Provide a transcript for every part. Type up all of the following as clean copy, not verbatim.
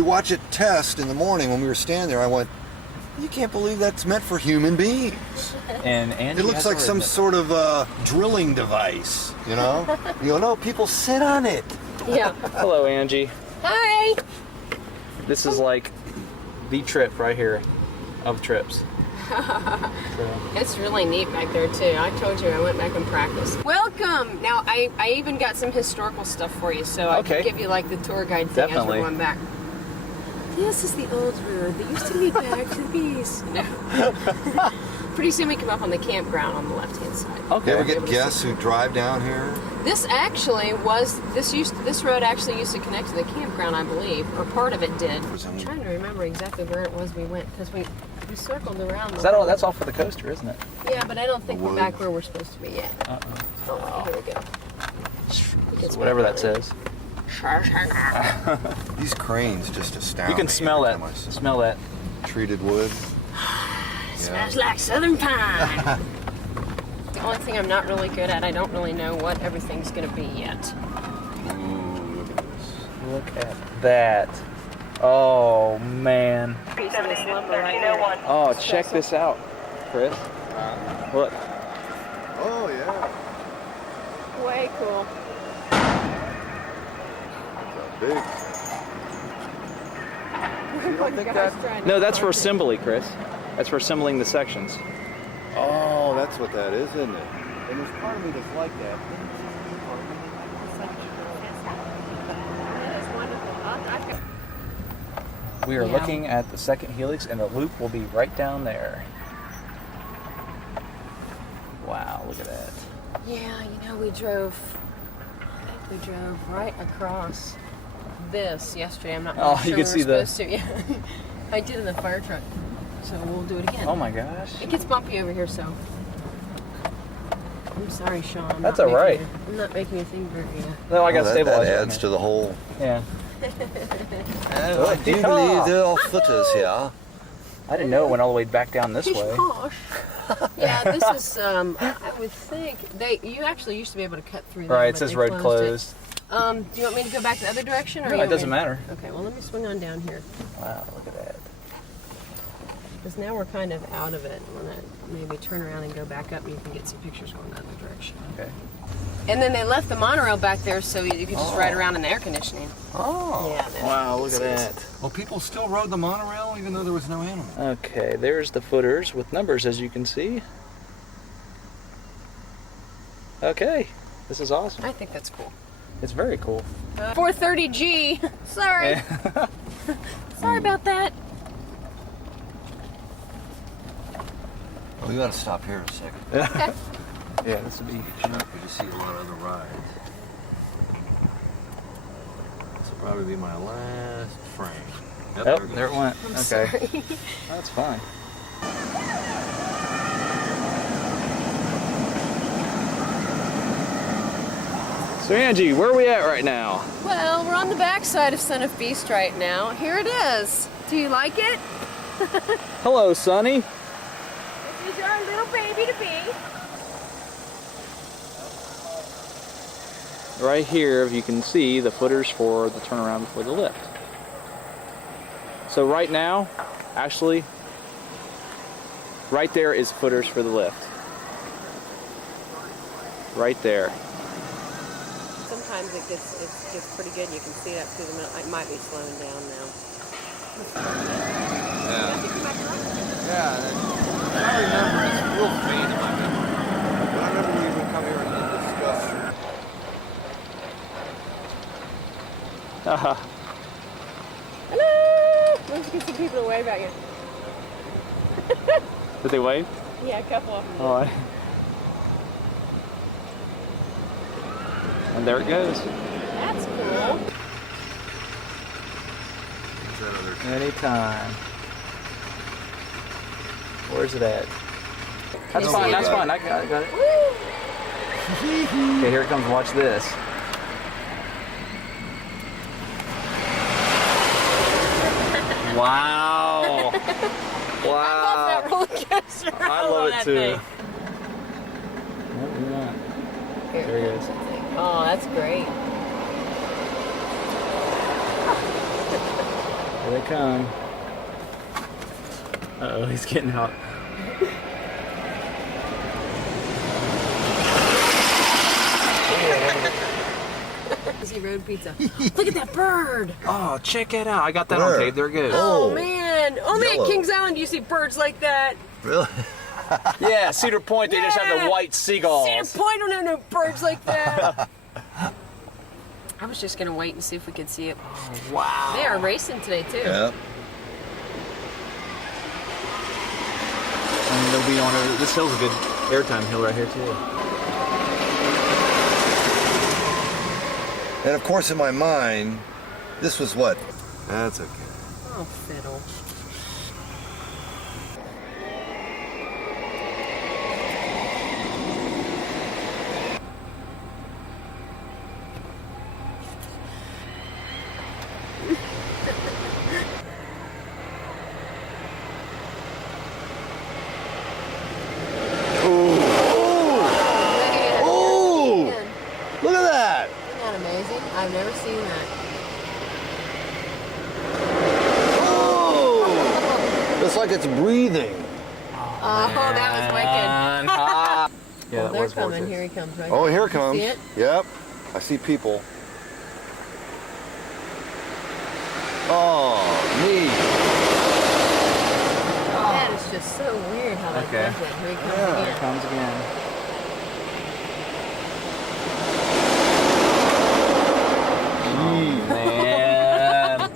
you watch it test in the morning when we were standing there. I went, you can't believe that's meant for human beings. And Angie, it looks like some sort of drilling device, you know? You go, no, people sit on it. Yeah. Hello, Angie. Hi. This is like the trip right here of trips. It's really neat back there too. I told you I went back and practiced. Welcome! Now I even got some historical stuff for you, so I can give you like the tour guide thing Definitely. as we're going back. This is the old road that used to lead back to the bees. No. Pretty soon we come up on the campground on the left-hand side. Okay. You ever get guests who drive down here? This actually was this road actually used to connect to the campground, I believe, or part of it did. I'm trying to remember exactly where it was we went because we circled around. That's all for the coaster, isn't it? Yeah, but I don't think we're back where we're supposed to be yet. Oh, here we go. So whatever that says. These cranes just astound me. You can smell that. Smell that. Treated wood. Smells like southern pine. The only thing I'm not really good at, I don't really know what everything's going to be yet. Ooh, look at this. Look at that. Oh, man. Oh, check this out, Chris. Look. Oh, yeah. Way cool. Big. You don't think that? No, that's for assembly, Chris. That's for assembling the sections. Oh, that's what that is, isn't it? And there's part of me that's like that. We are looking at the second helix, and the loop will be right down there. Wow, look at that. Yeah, you know, we drove right across this yesterday. I'm not really sure you can see supposed to. Yeah. I did in the fire truck, so we'll do it again. Oh my gosh. It gets bumpy over here, so. I'm sorry, Sean. That's all right. I'm not making anything very. No, I got stabilizer. That adds to the whole. Yeah. I do believe there are footers here. I didn't know it went all the way back down this way. Posh. Yeah, this is. I would think you actually used to be able to cut through. Right, it says road closed. Do you want me to go back the other direction, or No, it doesn't matter. Okay, well let me swing on down here. Wow, look at that. Because now we're kind of out of it. I'm gonna maybe turn around and go back up, and you can get some pictures going the other direction. Okay. And then they left the monorail back there, so you could just ride around in the air conditioning. Oh. Yeah. Wow, look at that. Well, people still rode the monorail even though there was no animal. Okay, there's the footers with numbers, as you can see. Okay, this is awesome. I think that's cool. It's very cool. 430G. Sorry. Sorry about that. We gotta stop here a second. Okay. Yeah, this would be. We just see a lot of other rides. This will probably be my last frame. Yep, Oh, there it went. I'm Okay. sorry. That's fine. So Angie, where are we at right now? Well, we're on the backside of Son of Beast right now. Here it is. Do you like it? Hello, Sonny. This is our little baby to be. Right here, if you can see, the footers for the turnaround before the lift. So right now, actually, right there is footers for the lift. Right there. Sometimes it gets pretty good. You can see that through the middle. It might be slowing down now. Yeah. I remember it's real faint in my memory. But I remember we would come here and discuss. Hello! Let's get some people to wave at you. Did they wave? Yeah, a couple of them. Oh, and there it goes. That's cool. Anytime. Where's it at? That's you fine, see that's it? fine. I got it. Okay, here it comes. Watch this. Wow. Wow. I love that roller coaster. I love it that too. thing. What do you want? Here, There it is. Oh, that's great. Here they come. Uh-oh, he's getting out. Easy road pizza. Look at that bird. Oh, check it out. I got that Where? on tape. They're good. Oh, man. Only yellow. at Kings Island do you see birds like that. Really? Yeah, Cedar Point, they just have Yeah. the white seagulls. Cedar Point don't have no birds like that. I was just gonna wait and see if we could see it. Wow. They are racing today too. Yeah. And they'll be on it. This hill's a good airtime hill right here, too. And of course, in my mind, this was what? That's okay. Oh, fiddle. Ooh! Look at that! Isn't that amazing? I've never seen that. Oh! It's like it's breathing. Oh, that was wicked. Yeah, that They're was coming. vortex. Here he comes, right? Oh, here it comes. See it? Yep. I see people. Oh, neat. That is just so weird how that Okay. does it. Here he comes Yeah. Here again. comes again. Gee. Man.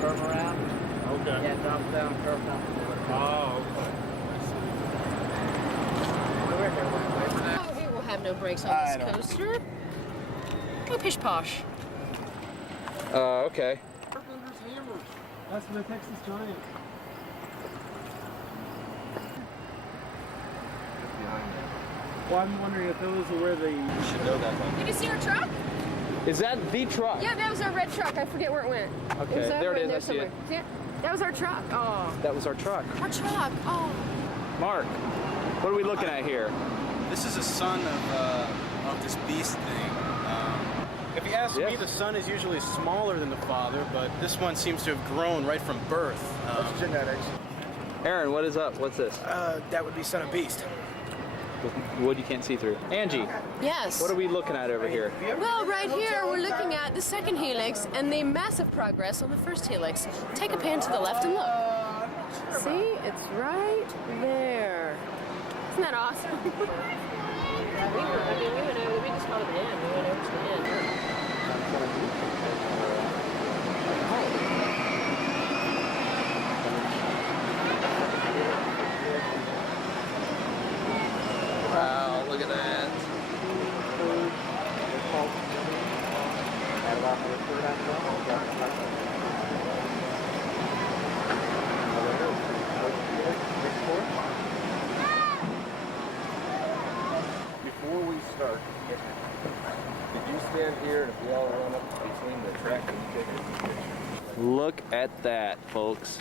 Curve around. Okay. Yeah, drop down, curve down. Oh, Oh, he will have no brakes on this coaster. Oh, pish posh. Okay. that's for the Texas Giant. Well, I'm wondering if those are where they should know that one. Did you see our truck? Is that the truck? Yeah, that was our red truck. I forget where it went. Okay, was there over it in is. I see it. See it? That was our truck. Oh, That was our truck. our truck. Oh. Mark, what are we looking at here? This is a son of this beast thing. If you ask me, the son is usually smaller than the father, but this one seems to have grown right from birth. That's genetics. Aaron, what is up? What's this? That would be son of beast. Wood you can't see through. Angie, Yes. what are we looking at over here? Well, right here we're looking at the second helix and the massive progress on the first helix. Take a pan to the left and look. See, it's right there. Isn't that awesome? we just called it the end. We went over to the end. Wow, look at that. Before we start, did you stand here and if we all run up between the track and you take a picture? Look at that, folks.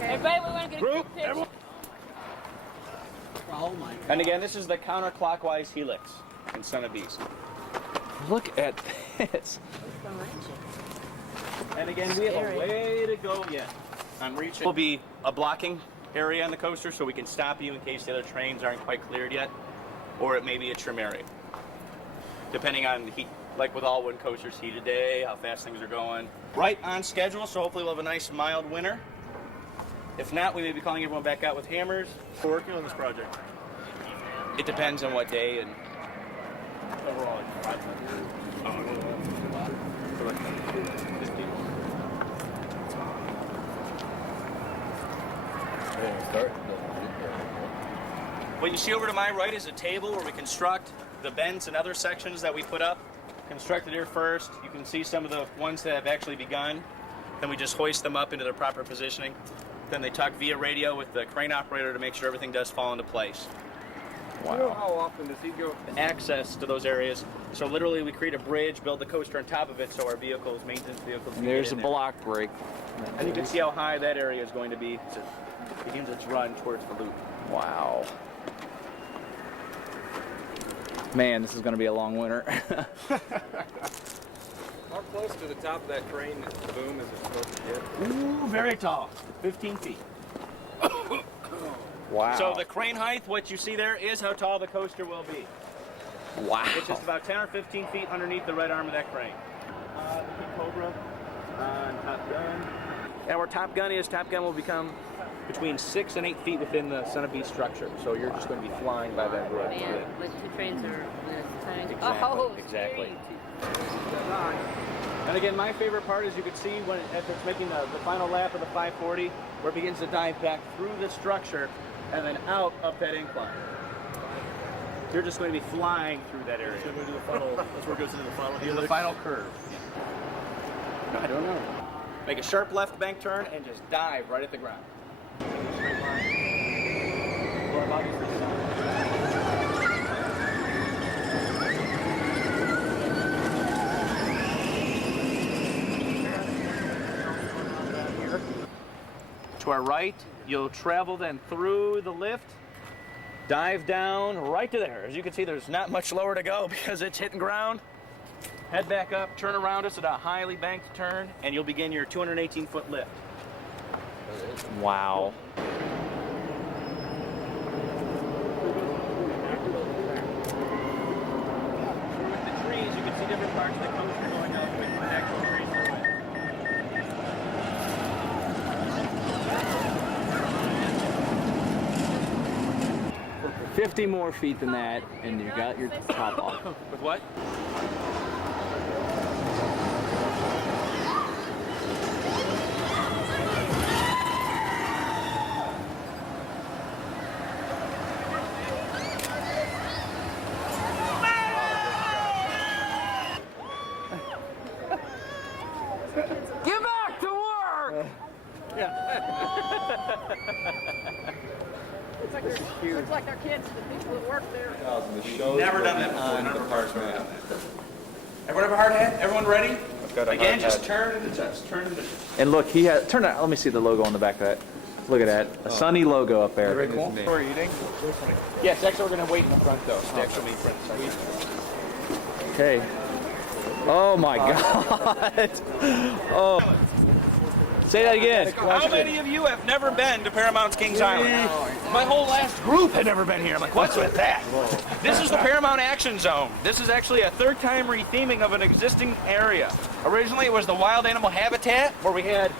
Everybody, we want to get a quick picture. And again, this is the counterclockwise helix in Son of Beast. Look at this. And again, we have a way to go yet. I'm reaching. Will be a blocking area on the coaster so we can stop you in case the other trains aren't quite cleared yet, or it may be a trim area. Depending on the heat, like with all wind coasters, heat of day, how fast things are going. Right on schedule, so hopefully we'll have a nice mild winter. If not, we may be calling everyone back out with hammers. We're working on this project. It depends on what day and Overall, like 500. What you see over to my right is a table where we construct the bends and other sections that we put up. Constructed here first. You can see some of the ones that have actually begun. Then we just hoist them up into their proper positioning. Then they talk via radio with the crane operator to make sure everything does fall into place. You know how often does he go? Access to those areas. So literally we create a bridge, build the coaster on top of it so our vehicles, maintenance vehicles, can There's get a in there. block break. And you can see how high that area is going to be as it begins its run towards the loop. Wow. Man, this is going to be a long winter. How close to the top of that crane boom is it supposed to get? Ooh, very tall. 15 feet. Wow. So the crane height, what you see there, is how tall the coaster will be. Wow. It's just about 10 or 15 feet underneath the right arm of that crane. The King Cobra on Top Gun. And where Top Gun is, Top Gun will become between 6 and 8 feet within the Centipede structure. So you're just going to be flying by that road. Man, but two trains are tiny. Exactly, Oh, exactly. scary. And again, my favorite part is you can see when after it's making the final lap of the 540, where it begins to dive back through the structure and then out up that incline. You're just going to be flying through that area. So we do the final. That's where it goes into the final. The final curve. I don't know. Make a sharp left bank turn and just dive right at the ground. Straight line. Well, I've obviously to our right, you'll travel then through the lift, dive down right to there. As you can see, there's not much lower to go because it's hitting ground. Head back up, turn around us at a highly banked turn, and you'll begin your 218-foot lift. Wow. With the trees, you can see different parts of the coaster going up with the actual trees through it. 50 more feet than that, and you got your top off. With what? Get back to work! Looks like they're kids, the people that work there. Never done that before. None of our cars have done that. Everyone have a hard hat? Everyone ready? Again, just turn and adjust. Turn and adjust. And look, he had turn that. Let me see the logo on the back of that. Look at that, a Sunny logo up there. Very cool. We're eating. Yes, actually, we're going to wait in the front though. So actually, be in front. Okay. Oh my God. Oh. Say that again. How many of you have never been to Paramount Kings Island? My whole last group had never been here. I'm like, what's with that? This is the Paramount Action Zone. This is actually a third-time retheming of an existing area. Originally, it was the Wild Animal Habitat, where we had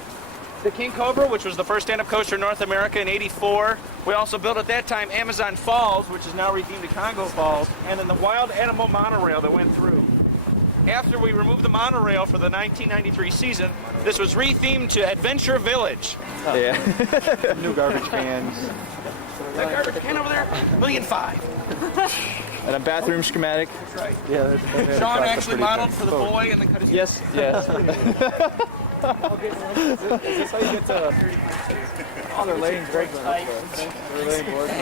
the King Cobra, which was the first stand-up coaster in North America in '84. We also built at that time Amazon Falls, which is now rethemed to Congo Falls, and then the Wild Animal Monorail that went through. After we removed the monorail for the 1993 season, this was rethemed to Adventure Village. Yeah. New garbage cans. That garbage can over there, $1.5 million. And a bathroom schematic. That's right. Yeah. Sean actually modeled for the boy and then cut his. Yes. Yes. Is this how you get to? Oh, they're laying great. They're laying boards.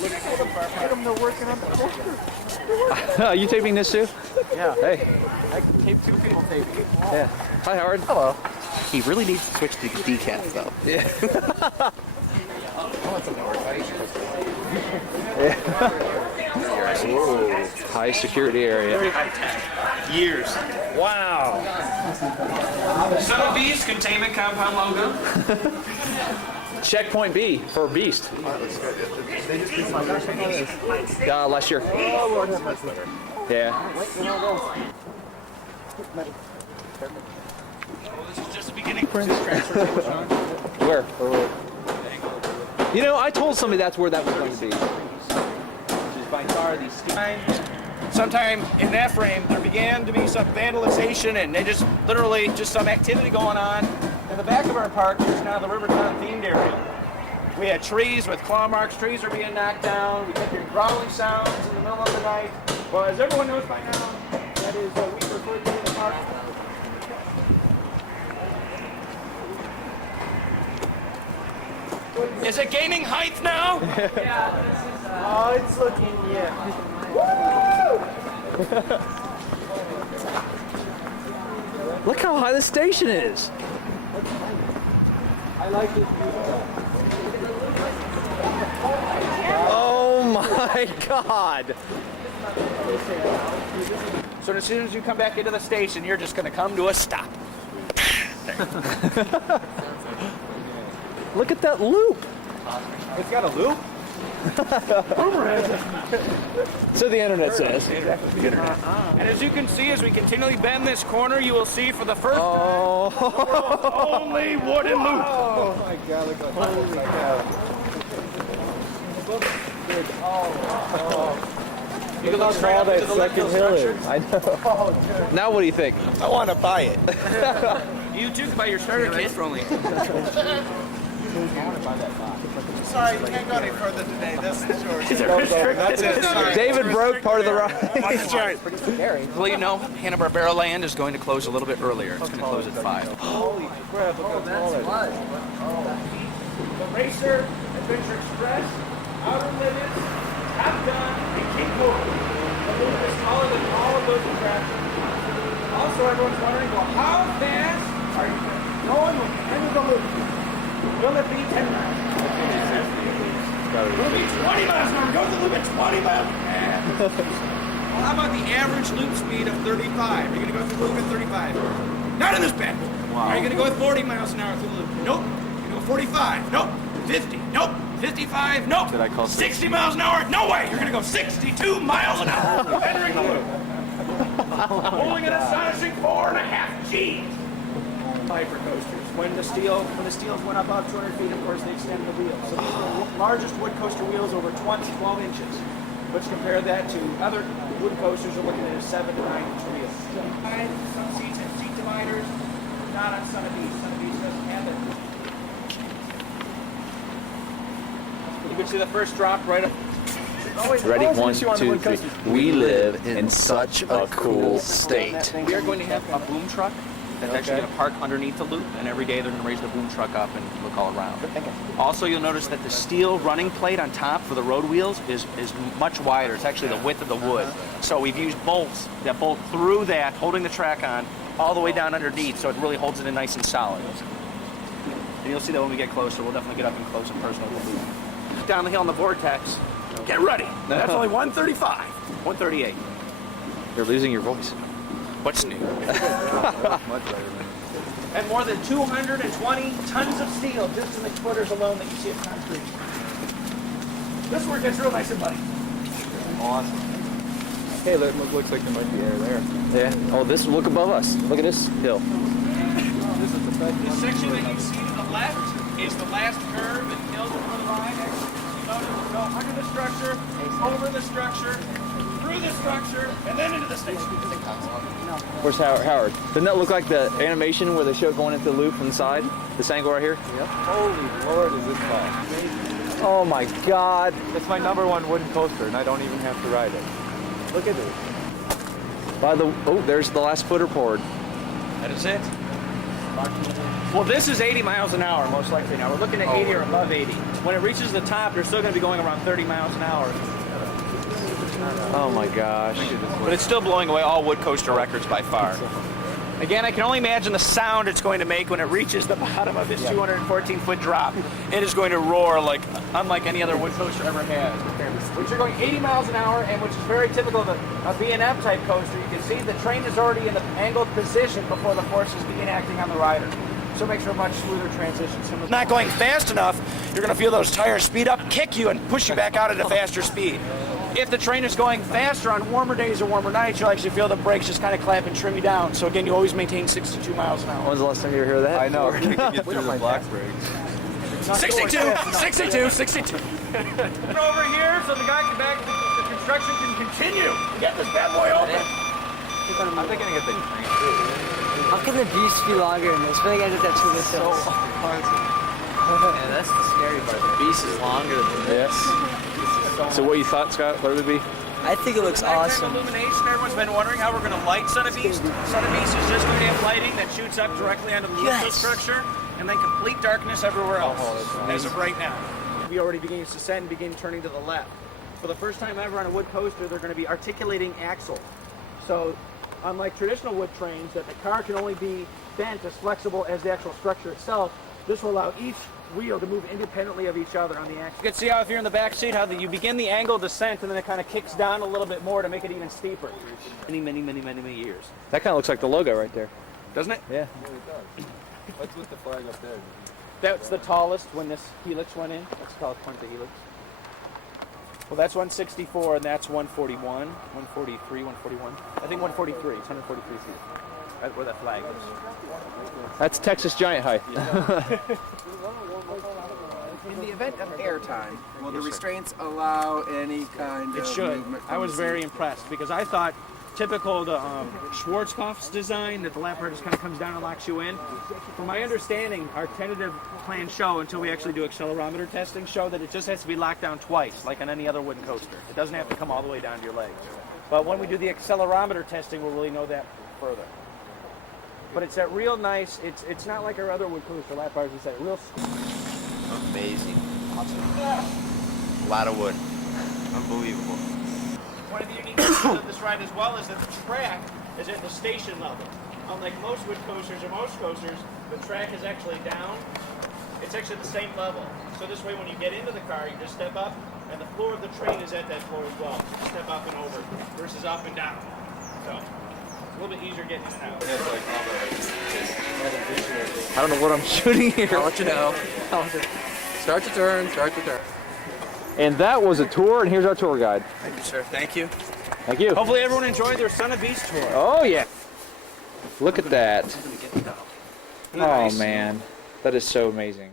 Look at them. They're working on the coaster. Are you taping this too? Yeah. Hey. I taped 2 people taping. Yeah. Hi, Howard. Hello. He really needs to switch to decaf though. Yeah. Ooh, high security area. Very high tech. Years. Wow. Some of these containment compound logo. Checkpoint B for Beast. Last year. Yeah. This is just the beginning. Where? You know, I told somebody that's where that was going to be. By far the sometime in that frame there began to be some vandalization and they just literally just some activity going on in the back of our park, which is now the Rivertown themed area. We had trees with claw marks, trees are being knocked down, we kept hearing growling sounds in the middle of the night. Well, as everyone knows by now, that is what we refer to in the park. Is it gaining height now? Oh, it's looking, yeah. Look how high the station is. I like it. Oh my God. So as soon as you come back into the station, you're just going to come to a stop. Look at that loop. It's got a loop? So the internet says. And as you can see, as we continually bend this corner, you will see for the first time only wooden loop. Oh my God, look at that. Holy cow. You can look straight up into the left structure. I know. Now what do you think? I want to buy it. You too can buy your starter kit for only. Sorry, you can't go any further today. This is yours. That's it. David broke part of the ride. Well, you know, Hanna-Barbera Land is going to close a little bit earlier. It's going to close at 5. Holy crap, look how tall it is. The Racer, Adventure Express, Outer Limits, Top Gun, and King Cobra. The loop is taller than all of those attractions. Also, everyone's wondering, well, how fast are you going with the end of the loop? Will it be 10 miles? Will it be 20 miles an hour? Go to the loop at 20 miles an hour. Well, how about the average loop speed of 35? Are you going to go through the loop at 35? Not in this bend. Wow. Are you going to go with 40 miles an hour through the loop? Nope. You're going to go 45? Nope. 50? Nope. 55? Nope. Did I call 60 miles an hour? No way. You're going to go 62 miles an hour entering the loop. Pulling an astonishing 4.5 G's. Hyper coasters. When the steels went up about 200 feet, of course, they extended the wheels. So these are the largest wood coaster wheels over 12 inches. Which compare that to other wood coasters are looking at a 7 to 9 inch wheel. Some seats have seat dividers, not on Son of Beast. Son of Beast doesn't have it. You can see the first drop right up. Ready? 1, 2, 3. We live in such a cool state. We are going to have a boom truck that's actually going to park underneath the loop, and every day they're going to raise the boom truck up and look all around. Also, you'll notice that the steel running plate on top for the road wheels is much wider. It's actually the width of the wood. So we've used bolts that bolt through that, holding the track on, all the way down underneath, so it really holds it in nice and solid. And you'll see that when we get closer. We'll definitely get up and close and personal with the loop. Down the hill in the vortex. Get ready. That's only 135. 138. You're losing your voice. What's new? And more than 220 tons of steel just in the footers alone that you see at concrete. This work gets real nice and muddy. Awesome. Hey, looks like there might be air there. Yeah. Oh, look above us. Look at this hill. The section that you see to the left is the last curve and hill before the line. You notice we go under the structure, over the structure, through the structure, and then into the station. Where's Howard? Howard, doesn't that look like the animation where they show going into the loop from the side? This angle right here? Yep. Holy Lord, is this tall. Oh my God. It's my #1 wooden coaster, and I don't even have to ride it. Look at this. There's the last footer poured. That is it. Well, this is 80 miles an hour, most likely. Now, we're looking at 80 or above 80. When it reaches the top, you're still going to be going around 30 miles an hour. Oh my gosh. But it's still blowing away all wood coaster records by far. Again, I can only imagine the sound it's going to make when it reaches the bottom of this 214-foot drop. It is going to roar like unlike any other wood coaster ever has. Which are going 80 miles an hour, and which is very typical of a B&M type coaster. You can see the train is already in the angled position before the forces begin acting on the rider. So it makes for a much smoother transition. Not going fast enough, you're going to feel those tires speed up, kick you, and push you back out at a faster speed. If the train is going faster on warmer days or warmer nights, you'll actually feel the brakes just kind of clamp and trim you down. So again, you always maintain 62 miles an hour. When's the last time you heard that? I know, we're going to get through the black brakes. 62! Put over here so the guy can the construction can continue. Get this bad boy open. I'm thinking to get the train too. How can the beast be longer than this? I feel like I did that to this hill. Yeah, that's the scary part. The beast is longer than this. Yes. So what you thought, Scott? What would it be? I think it looks awesome. Illumination. Everyone's been wondering how we're going to light Son of Beast. Son of Beast is just going to have lighting that shoots up directly onto the lift structure, and then complete darkness everywhere else. As of right now, we already begin to descend, begin turning to the left. For the first time ever on a wood coaster, they're going to be articulating axle. So, unlike traditional wood trains, that the car can only be bent as flexible as the actual structure itself, This will allow each wheel to move independently of each other on the axle. You can see how if you're in the back seat, how you begin the angle descent and then it kind of kicks down a little bit more to make it even steeper. Many years. That kind of looks like the logo right there. Doesn't it? Yeah. What's with the flag up there? That's the tallest when this helix went in. That's the tallest point of the helix. Well, that's 164 and that's 141, 143, 141. I think 143. It's 143 feet. That's where that flag is. That's Texas giant height. In the event of airtime, will the restraints allow any kind It of should. movement? I was very impressed because I thought typical the Schwarzkopf's design that the lap bar just kind of comes down and locks you in. From my understanding, our tentative plan show until we actually do accelerometer testing show that it just has to be locked down twice, like on any other wooden coaster. It doesn't have to come all the way down to your legs. But when we do the accelerometer testing, we'll really know that further. But it's that real nice. It's not like our other wood coaster lap bars. It's that real. Amazing. Awesome. A lot of wood. Unbelievable. One of the uniquenesses of this ride as well is that the track is at the station level. Unlike most wood coasters or most coasters, the track is actually down. It's actually the same level. So this way when you get into the car, you just step up, and the floor of the train is at that floor as well. You step up and over versus up and down. So it's a little bit easier getting in and out. I don't know what I'm shooting here. I'll let you know. Start to turn, start to turn. And that was a tour, and here's our tour guide. Thank you, sir. Thank you. Thank you. Hopefully everyone enjoyed their Son of Beast tour. Oh, yeah. Look at that. Oh, man. That is so amazing.